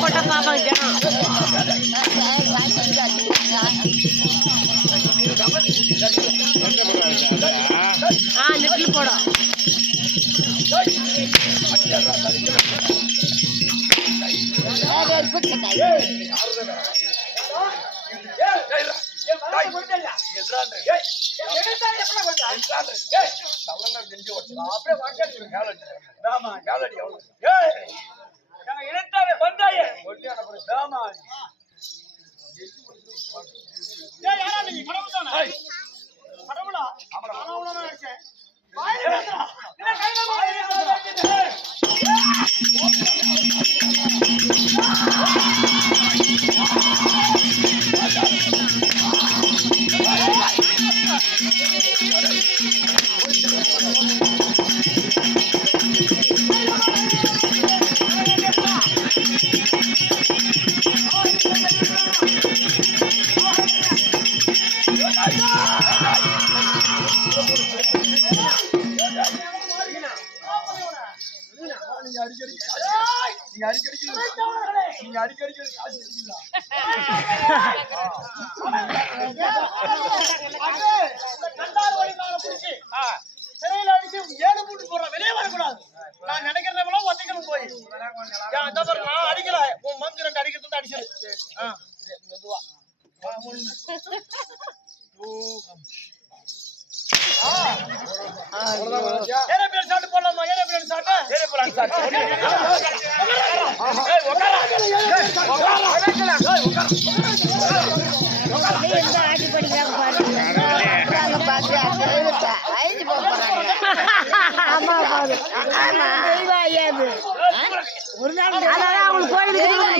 போட்டா பாப்பாங்க நெட்ல போடா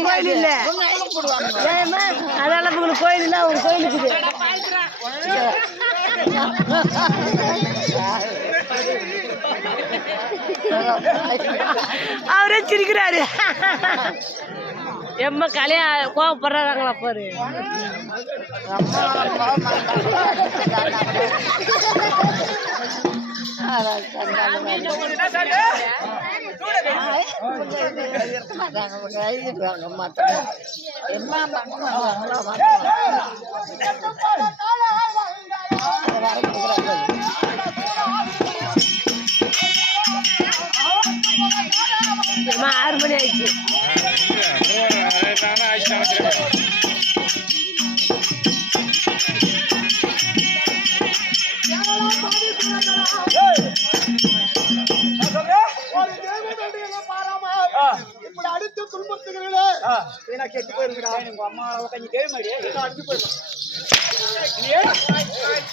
கோயில் இல்ல அதனால உங்களுக்கு கோயில் இல்ல அவங்க கோயிலுக்கு அவரே சிரிக்கிறாரு எம்ம கலையா கோவப்படுறாங்களா பாரு என்ன 6 மணி ஆயிடுச்சு இப்படி அடித்து துன்பத்துகிறீங்களே கேட்டு போயிருக்கா உங்க அம்மா கொஞ்சம் கேள்வி அடிச்சு போயிருக்கோம்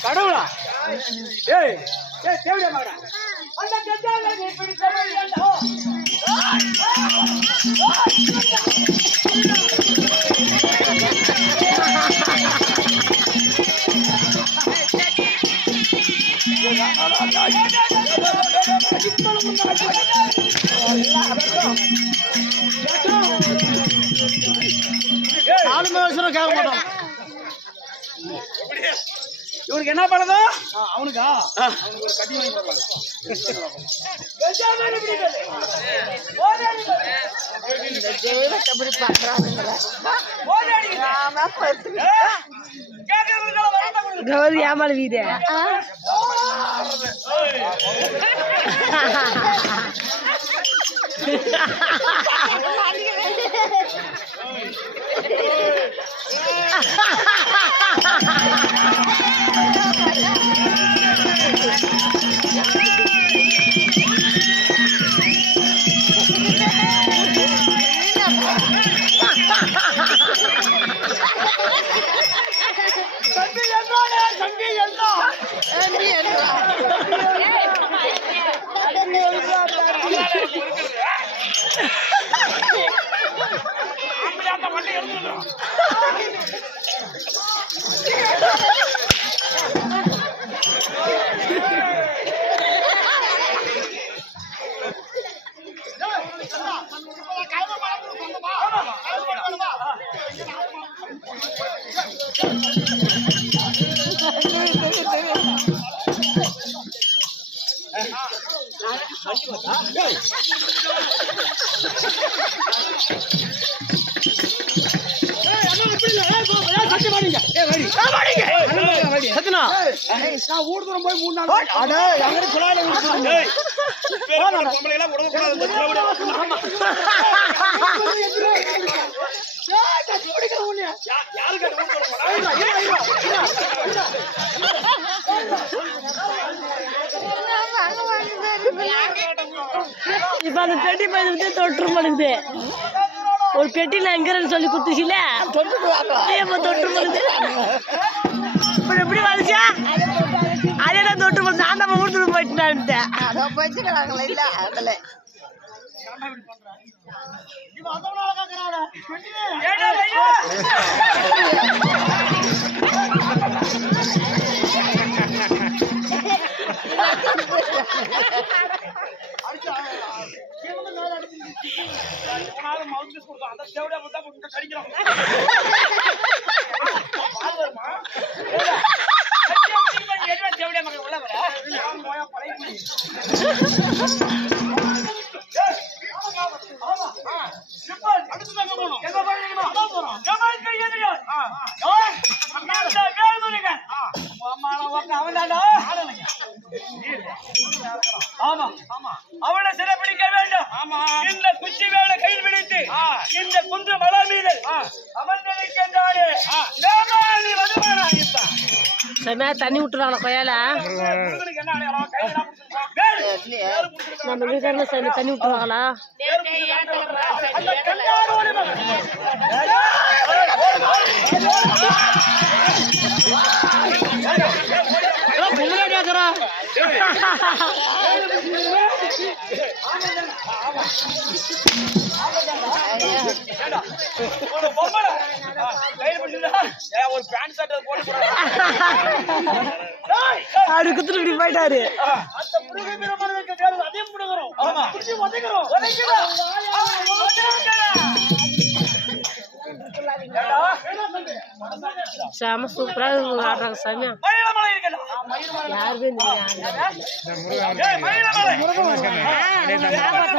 கடவுளா ஏய் ஏய் தேவையா மாடா அந்த கஜால நீ இப்படி தேவையா இவனுக்கு என்ன பண்ணுதோ அவனுக்கா அவனுக்கு ஒரு கட்டி வாங்கி கௌரி ஏமாள வீடு நான் ஊர்தூரம் போய் 3 நாள் அட எங்க குழாயில இப்ப அந்த பெட்டி பையனுக்கு தொற்று மழுது ஒரு பெட்டியில எங்கிறன்னு சொல்லி குத்துச்சுல தொற்று மழுது இப்ப எப்படி வந்துச்சா அதேதான் தொற்று மழுது நான் நம்ம ஊருக்கு போயிட்டுட்டான்ட்டேன் இல்ல அதுல அவனை சிறைப்பிடிக்க வேண்டும். இந்த குச்சி வேலை கையில் பிடித்து இந்த குன்று மலை மீது அமர்ந்திருக்கின்றானே செமையா தண்ணி விட்டுருவாங்களா கொய்யால நம்ம வீட்டான தண்ணி விட்டுருவாங்களா ஒரு பேண்ட் ஷர்ட் போட்டு அவரு குத்துட்டு இப்படி போயிட்டாரு செம சூப்பரா ஆடுறாங்க சாமியா யாருமே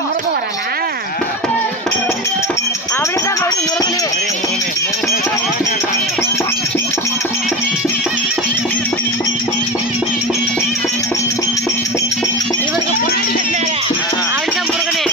முருகன் வரானா அப்படிதான் இவருக்கு பொண்ணு கட்டினாரா அவன்தான் முருகனே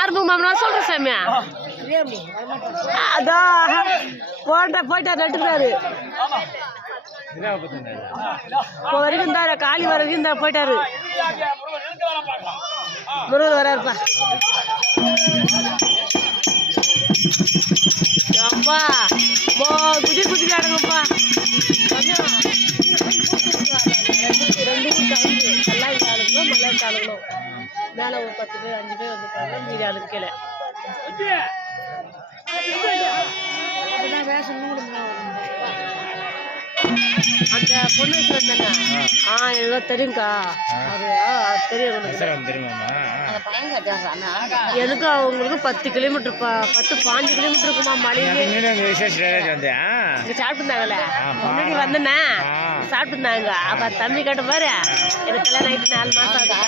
ஆரம்பம் மாமனா சொல்ற சாமியா அதான் போயிட்டாரு நட்டுறாரு இப்போ வரைக்கும் தான் காலி வரைக்கும் தான் போயிட்டாரு முருகர் வராருப்பா அப்பா குதி குதி ஆடுங்கப்பா ரெண்டு ஊருக்கு கல்லாய் ஆளுங்களும் மல்லாய் ஆளுங்களும் மேலே ஒரு 10 பேர் 5 பேர் வந்துருக்காங்க மீதி ஆளுக்கு கீழே அந்த பொண்ணு தானே ஏதோ தெரியுங்கக்கா அது தெரியும் எனக்கு அவங்களுக்கு 10 கிலோமீட்டர் 10-15 கிலோமீட்டர் இருக்குமா மலையிலே இங்க சாப்பிட்டு இருந்தாங்கல்ல முன்னாடி வந்தேன்னா சாப்பிட்டு இருந்தாங்க அப்ப தம்பி கேட்ட பாரு எனக்கு கல்யாணம் ஆயிட்டு 4 மாசம் ஆகுதா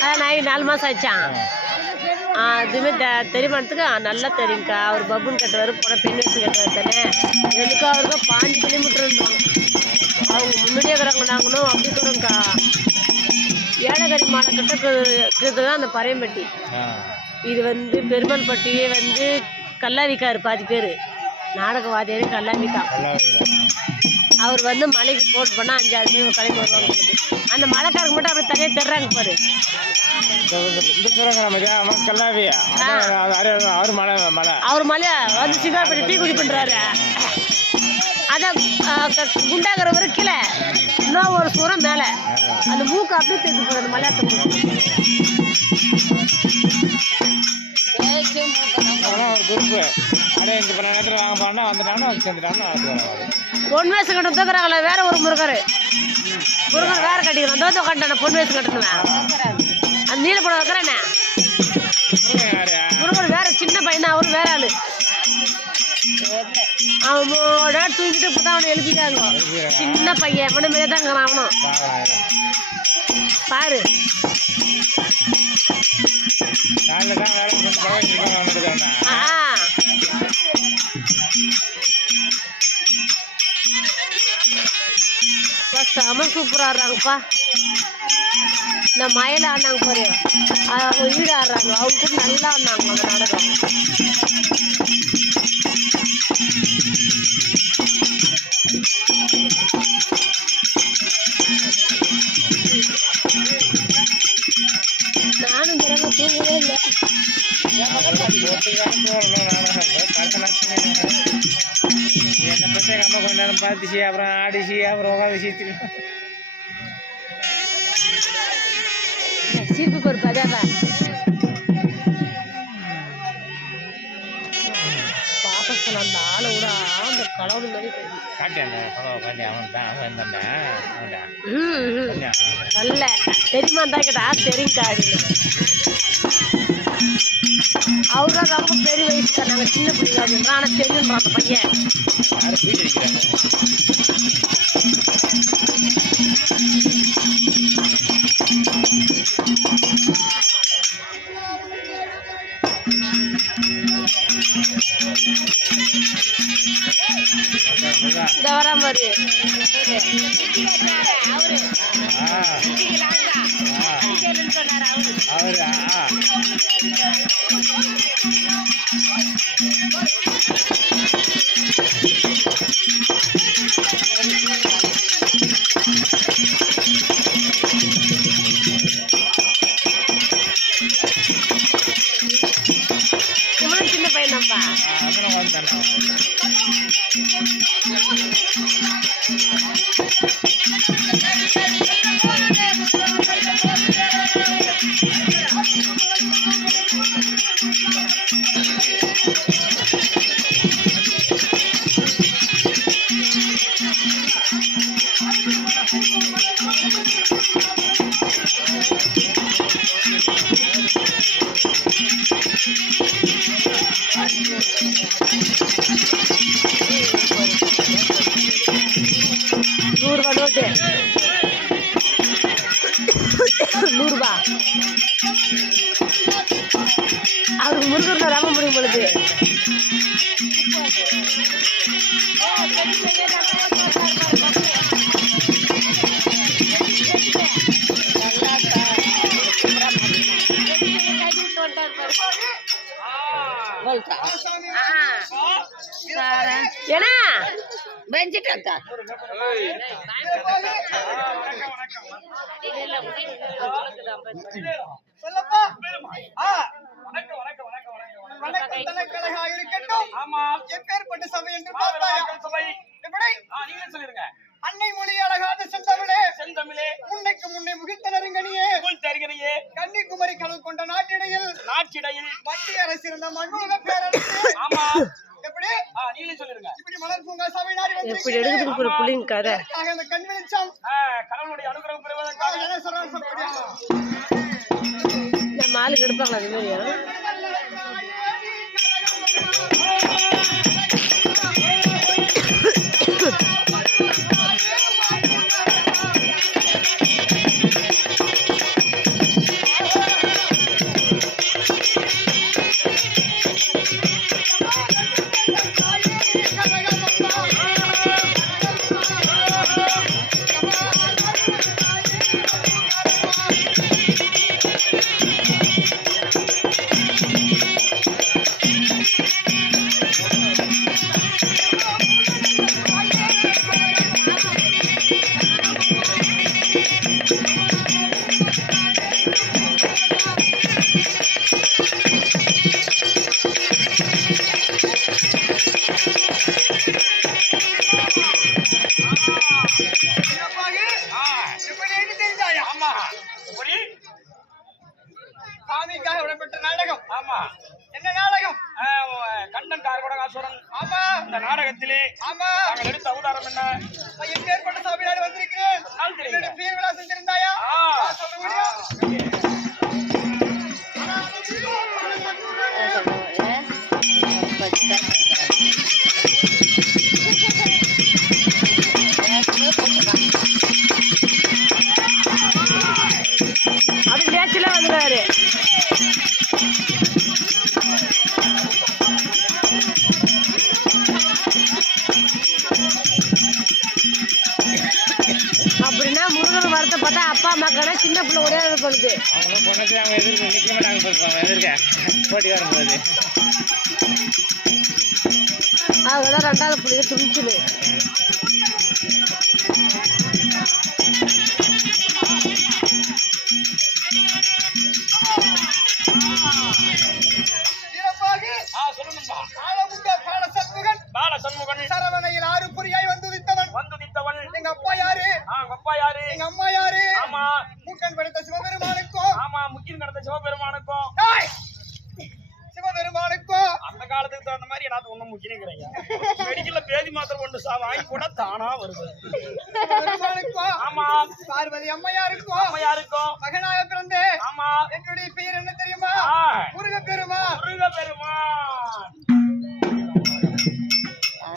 கல்யாணம் ஆகி 4 மாசம் ஆச்சான் அதுவுமே தெரியுமானத்துக்கு நல்லா தெரியுங்கக்கா அவர் பப்புன்னு கட்டுவார் போன பெண் வயசு கட்டுவார் தானே எனக்கும் அவருக்கும் 5 கிலோமீட்டர் அவங்க முன்னாடியே இருக்கிறாங்க நாங்களும் அப்படி இருக்கிறோம்க்கா ஏலகிரி மாலை கிட்ட தான் அந்த பறையம்பட்டி இது வந்து பெருமாள்பட்டியே வந்து கல்லாவிக்காரு 10 பேர் நாடகவாதியாரு கல்லாவிக்கா அவர் வந்து மலைக்கு போட் பண்ணால் 5-6 பேர் கிளம்பி வருவாங்க அந்த மலைக்காரங்க மட்டும் அப்படி தனியாக தர்றாங்க பாரு அவர் மலையா வந்து சிகார்பட்டி டீ குடி பண்றாரு அதான் குண்டாகிறவரு கீழே இன்னும் ஒரு சூரம் மேலே அந்த மூக்கு அப்படியே தெரிஞ்சு போகுது அந்த மலையாத்த மூக்கு பொன் வேஷம் கட்ட தூக்குறாங்களே வேற ஒரு முருகர் வேற கட்டிக்கிறோம் தோத்த கட்டணும் பொன் வேஷம் கட்டணுவேன் அந்த நீல படம் வைக்கிறேண்ணே முருகர் வேற சின்ன பையனா அவரு வேற ஆளு அவனோட தூக்கிட்டு இப்பதான் அவனை எழுப்பிட்டாங்க சின்ன பையன் அவன மேலே தான் அவனும் பாரு செம சூப்பரா ஆடுறாங்கப்பா இந்த மயில ஆடினாங்க பாரு அவங்க ஈடு ஆடுறாங்க அவங்க கூட நல்லா ஆடினாங்க அந்த நாடகம் நானும் பிறகு தூங்கவே இல்லை என்ன பற்றி அம்மா கொஞ்ச நேரம் பார்த்துச்சு அப்புறம் ஆடிச்சு அப்புறம் உட்காந்துச்சு சீப்புக்கு ஒரு பதாதா பாப்பா சொல்ல அந்த ஆளை விட அந்த கடவுள் மாதிரி காட்டியா அந்த உட்காந்து அவன் தான் அவன் இருந்தானே நல்ல தெரியுமா தான் கேட்டா தெரியுங்கக்கா அவரும் ரொம்ப பெரிய வயசுக்கா நாங்கள் சின்ன பிள்ளைங்க அப்படின்றோம் ஆனால் தெரியுன்றோம் அந்த பையன் யாரும் போயிட்டு இருக்கிறாங்க இந்த வரா மாதிரி அவரு இவனும் சின்ன பையன் நம்பா ₹100 நோட்டு ₹100 அவருக்கு முருகன் ராம முடியும் பொழுது ஏன்னா பெஞ்சிட்டா சொல்லப்பா வணக்கம் தனக்கழகா இருக்கட்டும். எப்பேற்பட்ட சபை என்று பார்த்தாயா? எப்படி? அன்னை மொழி அழகான செந்தமிழே உன்னைக்கு முன்னே முகிழ்த்த நெருங்கனியே கன்னிக்குமரி கடல் கொண்ட நாட்டிடையில் மத்திய அரசு இருந்த மண்ணுலக பேரரசு எப்படி இப்படி மலர் பூங்கா சபை நாடி எப்படி எடுக்குதுன்னு ஒரு புள்ளிங்க கதை அந்த கண் வெளிச்சம் கடவுளுடைய அனுகிரகம் பெறுவதற்காக என்ன சொல்றாங்க நம்ம ஆளுக்கு எடுப்பாங்களா அது மாதிரியா சாமிக்காக விடப்பட்ட நாடகம் என்ன நாடகம் கண்ணன் காரகோடகாசுரன் ஆமா இந்த நாடகத்திலே ஆமா நாங்கள் எடுத்த அவதாரம் என்ன? எப்பேற்பட்ட சபையாடு வந்திருக்கிறேன் சொன்னால் தெரியுங்க. என்னுடைய பேர் விழா செஞ்சிருந்தாயா சொல்ல முடியும் அப்படி நேச்சுல வந்துடுவாரு. அப்படின்னா முருகன் வரத்தை பார்த்தா அப்பா அம்மாக்கான சின்ன பிள்ளை உடையாது பொழுது அவங்களும் பொண்ணு அவங்க எதிர்க்க நிற்க மாட்டாங்க போயிருப்பாங்க எதிர்க்க போட்டி வரும்போது அதுதான் ரெண்டாவது பிள்ளைங்க துணிச்சுது. சொல்லுங்கப்பா. பால சண்முகன் பால சண்முகன் சரவணையில் ஆறு புரியாய் வந்துதித்தவன் வந்துதித்தவன். எங்க அப்பா யாரு உங்க அப்பா யாரு? எங்க அம்மா யாரு ஆமா மூக்கன் படைத்த சிவபெருமானுக்கும் ஆமா முக்கியம் கடந்த சிவபெருமானுக்கும் டேய்! சிவபெருமானுக்கும் அந்த காலத்துக்கு தகுந்த மாதிரி நான் ஒண்ணும் முக்கியங்கிறீங்க. மெடிக்கல்ல பேதி மாத்திரை கொண்டு வாங்கி போட்டா தானா வருது. சிவபெருமானுக்கும் ஆமா பார்வதி அம்மையாருக்கும் அம்மா யாருக்கும்? மகனாக பிறந்து ஆமா என்னுடைய பெயர் என்ன தெரியுமா முருகப்பெருமான் முருகப்பெருமான்.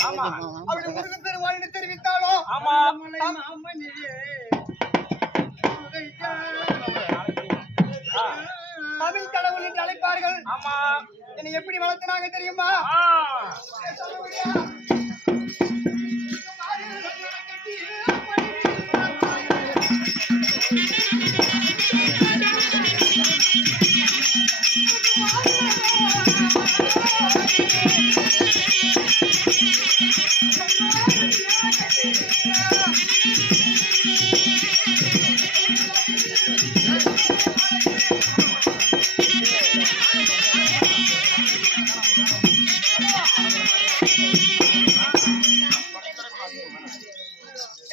ஆமா அப்படி முருகப்பெருமான் என்று தெரிவித்தாலும் ஆமா தமிழ் கடவுள் என்று அழைப்பார்கள். ஆமா என்னை எப்படி வளர்த்தினாங்க தெரியுமா சொல்ல முடியா?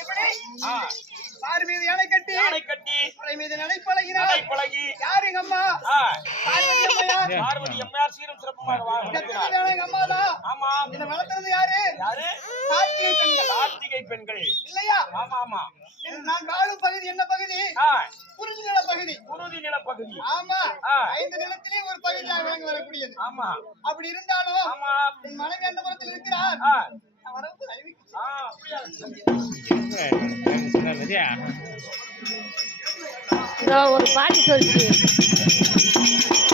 எப்படி? பார் மீது யானை கட்டி யானை கட்டி மலை மீது நடை பழகினார். பழகி யார் எங்க அம்மா? பார்வதி அம்மையார். பார்வதி எம்மையார் சீரும் சிறப்புமாக எத்தனை வேலை எங்க அம்மா தான். ஆமா என்னை வளர்த்துறது யாரு? யாரு? கார்த்திகை பெண்கள் கார்த்திகை பெண்கள். இல்லையா? ஆமா ஆமா நான் வாழும் பகுதி என்ன பகுதி? குறிஞ்சி நில பகுதி. குருதி நிலப்பகுதி. ஆமா 5 நிலத்திலே ஒரு பகுதியாக விளங்கி வரக்கூடியது. ஆமா அப்படி இருந்தாலும் ஆமா என் மனைவி அந்த புறத்தில் இருக்கிறார். நான் வரவு அறிவிக்கிறேன். அப்படியா? பத்தியா இதோ ஒரு பாட்டி சொல்லிச்சு.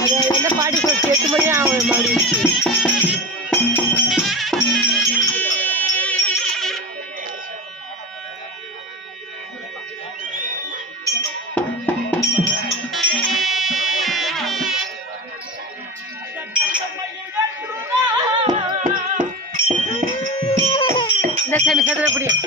அது என்ன பாட்டி சொல்லிச்சு? 8 மணி ஆகும் மறுபடியும். இந்த சாமி சதுர புரியும்.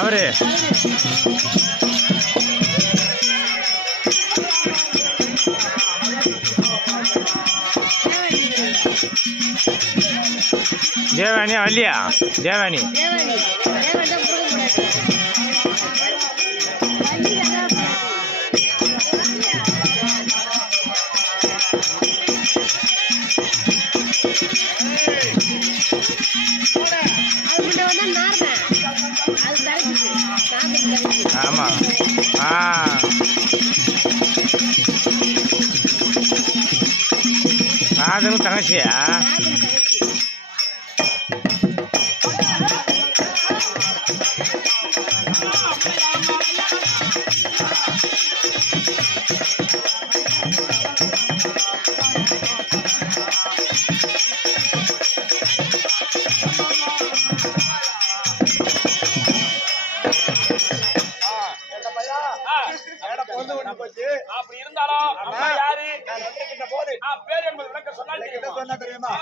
அவரு தேவானியா வள்ளியா? தேவானி. ஆமா. நாதனும் தங்கச்சியா? அப்படி இருந்தாலும் அம்மா யாரு போது பேர் என்பது விளக்க சொன்னா தெரியுமா?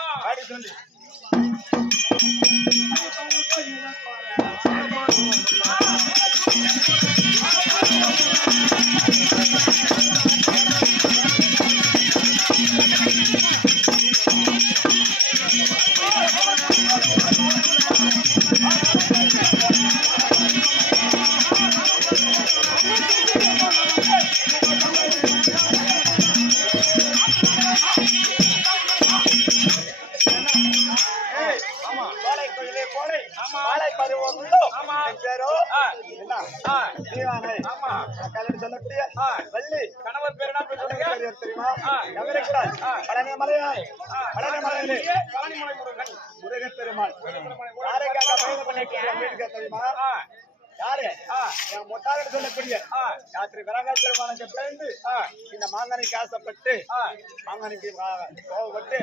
கணவர் பேர் என்ன தெரியுமா? முருகன் பெருமாள். தெரியுமா? யாரு? மொட்டாளர் சொல்லக்கூடிய யாத்திரை விரங்க பெருமாளுக்கு பிறந்து இந்த மாங்கனிக்கு ஆசைப்பட்டு மாங்கனிக்கு கோவப்பட்டு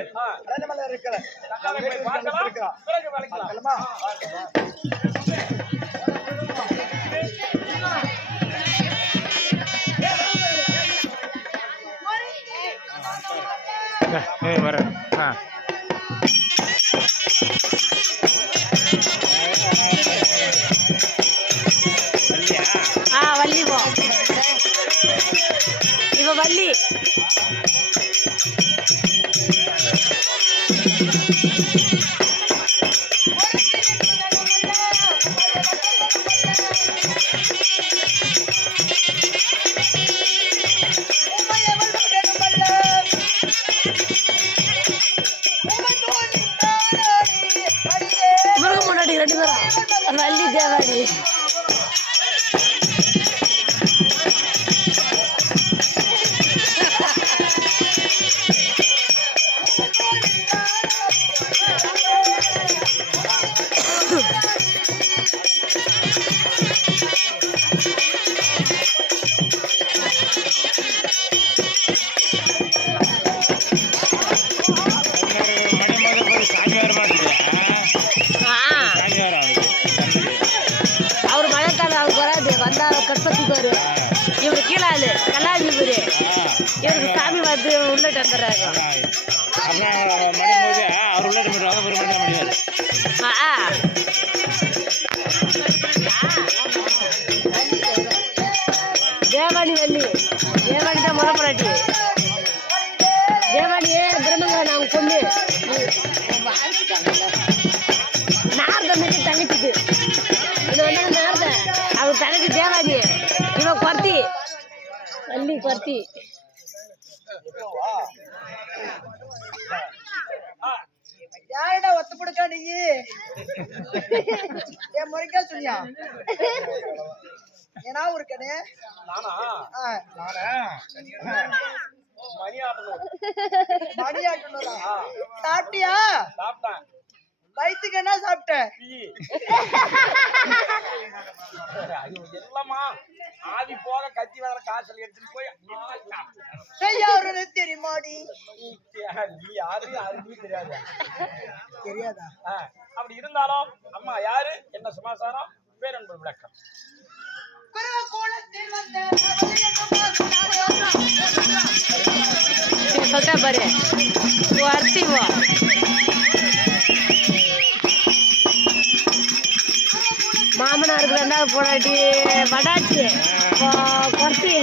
பழனிமலை இருக்கிற வர வள்ளி போ இவ வள்ளி. முருகன் முன்னாடி 2 பேரும் வள்ளி தேவாடி. அவர் மழைக்கால அவருக்கு வராது, வந்தா கற்பத்திக்கு இவரு கீழாளு கல்லாவி இவரு. இவருக்கு சாமி பார்த்து உள்ளிட்டு வந்துடுறாங்க. தேவானி வள்ளி. தேவானி தான் முறப்பராட்டி. தேவானியே பிரம்மங்க நாங்கள் பொண்ணு நார்தனுக்கு தங்கச்சிக்கு. இது வந்து நார்தன் அவர் தங்கச்சி தேவானி. இவன் கொர்த்தி வள்ளி கொர்த்தி. யாரடா ஒத்து கொடுக்கா நீ? என் முறைக்கா சொன்னியா? ஏன்னா ஒரு கண்ணே மணி ஆட்டணும். சாப்பிட்டியா? சாப்பிட்டேன். வயிற்றுக்கு என்ன சாப்பிட்ட? எல்லாமா ஆதி போக கத்தி வேற காய்ச்சல் எடுத்துட்டு போய் யாரு தெரியுமாடி? நீ யாரு யாருன்னு தெரியாது. தெரியாதா? அப்படி இருந்தாலும் அம்மா யாரு, என்ன சமாச்சாரம், பேர் என்பது விளக்கம். சொல்லிட்டா பாரு ஒருத்தி போ. மாமன் மாமனாருக்கு ரெண்டாவது பொண்டாட்டி வடாச்சி குறத்தி.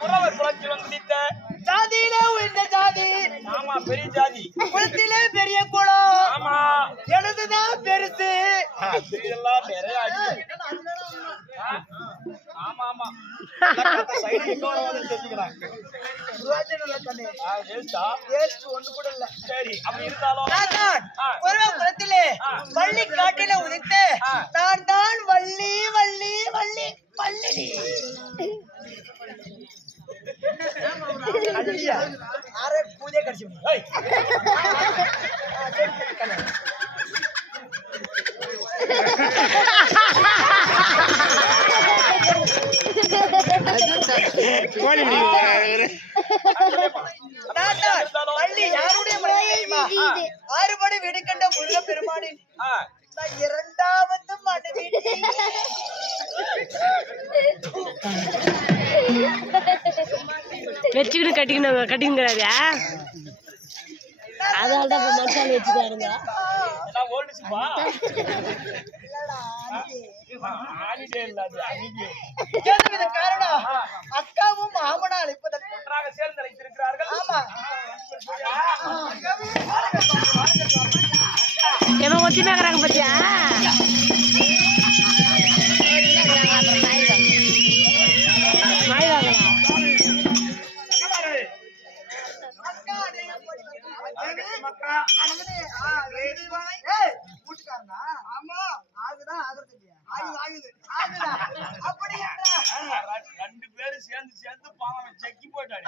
புறவர் குலத்தில் முடித்த ஜாதியிலே உயர்ந்த ஜாதி. ஆமா பெரிய ஜாதி. குலத்திலே பெரிய குலம். ஆமா எனதுதான் பெருசு. இதெல்லாம் நிறைய அடி. ஆமா ஆமா சைடு எங்க வரவான்னு தெரிஞ்சுக்கிறாங்க. ஒண்ணு கூட இல்ல. சரி அப்படி இருந்தாலும் குறவர் குலத்திலே வள்ளி காட்டில உதித்து நான் தான் வள்ளி வள்ளி வள்ளி வள்ளி. அரை பூஜை கடிச்சு கோழி வள்ளி யாருடைய ஆறுபடி வீடு கண்ட முருக பெருமானின் இரண்டாவது மனைவி. வச்சுக்கிட்டு கட்டிங்கிறாரு. அதனால தான் மனுஷால் வச்சுக்காருங்க. காரணம் அக்காவும் மாமனா அழைப்பதற்கு ஒன்றாக சேர்ந்து அழைத்திருக்கிறார்கள். ஆமா ஏமா ஒத்தினாக்குறாங்க பத்தியா? ரெண்டு பேரும் சேர்ந்து பாவம் செக்கி போயிட்டாரு.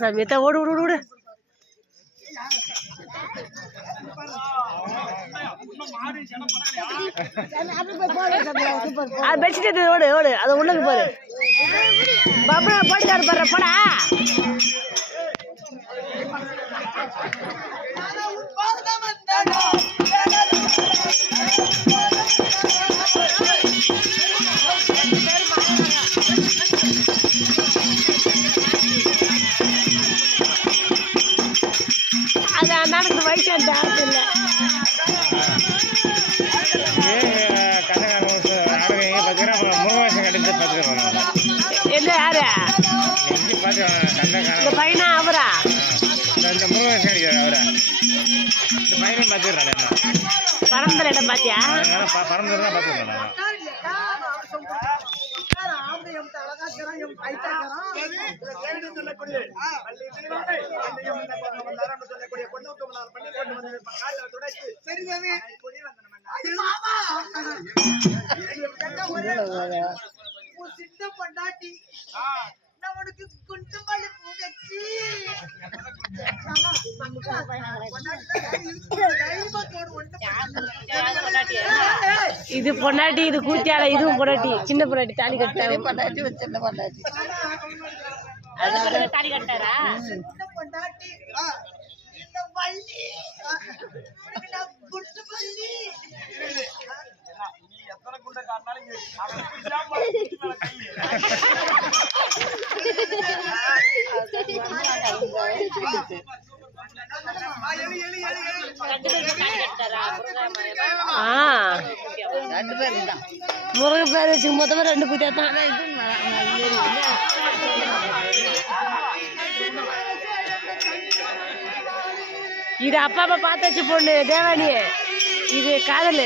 சமயத்தை ஓடு ஓடு ஓடு. பெட்ஷீட் ஓடு ஓடு. அதை உள்ளுக்கு பாரு. பப்பா போட்டுக்காரு பாரு போடா. அது அண்ணாக்கு வயசு அந்த ஆசை இல்லை. என்ன யாரு இந்த பையனா அவரா? பரந்தல இடம் பாத்தியா? பொண்டாட்டி நம்மளுக்கு குண்டு மல்லி பூ வச்சு இது பொண்டாட்டி, இது கூத்தியால, இதுவும் பொண்டாட்டி. சின்ன பொண்டாட்டி தாலி கட்டாரு. பொண்டாட்டி வச்சிருந்த பொண்டாட்டி தாலி கட்டாரா? பொண்டாட்டி இந்த வள்ளி குண்டு மல்லி. எத்தனை குண்டை காட்டினாலும் முருக பேர் வச்சு மொத்தமா ரெண்டு குத்தியா தான். இது அப்பா அப்பா பார்த்து வச்சு பொண்ணு தேவானி. இது காதல்.